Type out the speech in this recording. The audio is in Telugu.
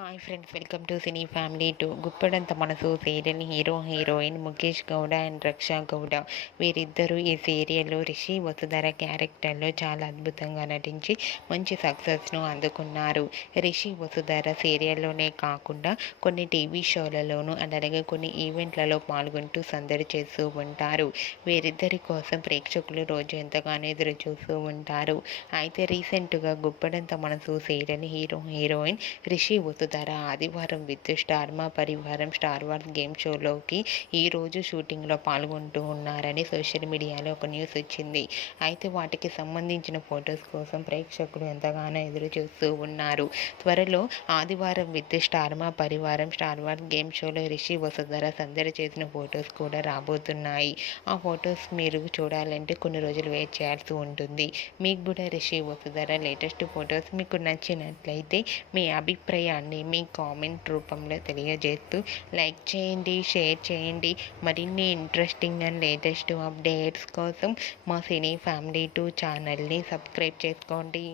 Hi friends, welcome to cine family two. గుప్పడంత మనసు serial hero heroine Mukesh Gowda and Raksha Gowda. వీరిద్దరూ ఈ సీరియల్లో రిషి వసుధర క్యారెక్టర్లో చాలా అద్భుతంగా నటించి మంచి సక్సెస్ను అందుకున్నారు. రిషి వసుధర సీరియల్లోనే కాకుండా కొన్ని టీవీ షోలలోనూ అలాగే కొన్ని ఈవెంట్లలో పాల్గొంటూ సందడి చేస్తూ ఉంటారు. వీరిద్దరి కోసం ప్రేక్షకులు రోజు ఎంతగానో ఎదురు చూస్తూ ఉంటారు. అయితే రీసెంట్గా గుప్పడంత మనసు serial hero heroine Rishi Vasudhara ఆదివారం విత్ స్టార్ మా పరివారం స్టార్ వార్స్ గేమ్ షోలోకి ఈరోజు షూటింగ్లో పాల్గొంటూ ఉన్నారని సోషల్ మీడియాలో ఒక న్యూస్ వచ్చింది. అయితే వాటికి సంబంధించిన ఫొటోస్ కోసం ప్రేక్షకులు ఎంతగానో ఎదురు చూస్తూ ఉన్నారు. త్వరలో ఆదివారం విత్ స్టార్ మా పరివారం స్టార్ వార్స్ గేమ్ షోలో రిషి వసుధర సందడి చేసిన ఫొటోస్ కూడా రాబోతున్నాయి. ఆ ఫొటోస్ మీరు చూడాలంటే కొన్ని రోజులు వెయిట్ చేయాల్సి ఉంటుంది. మీకు కూడా రిషి వసుధర లేటెస్ట్ ఫొటోస్ మీకు నచ్చినట్లయితే మీ అభిప్రాయాన్ని మీ కామెంట్ రూపంలో తెలియజేస్తూ లైక్ చేయండి, షేర్ చేయండి. మరిన్ని ఇంట్రెస్టింగ్ అండ్ లేటెస్ట్ అప్డేట్స్ కోసం మా సినీ ఫ్యామిలీ 2 ఛానల్ని సబ్స్క్రైబ్ చేసుకోండి.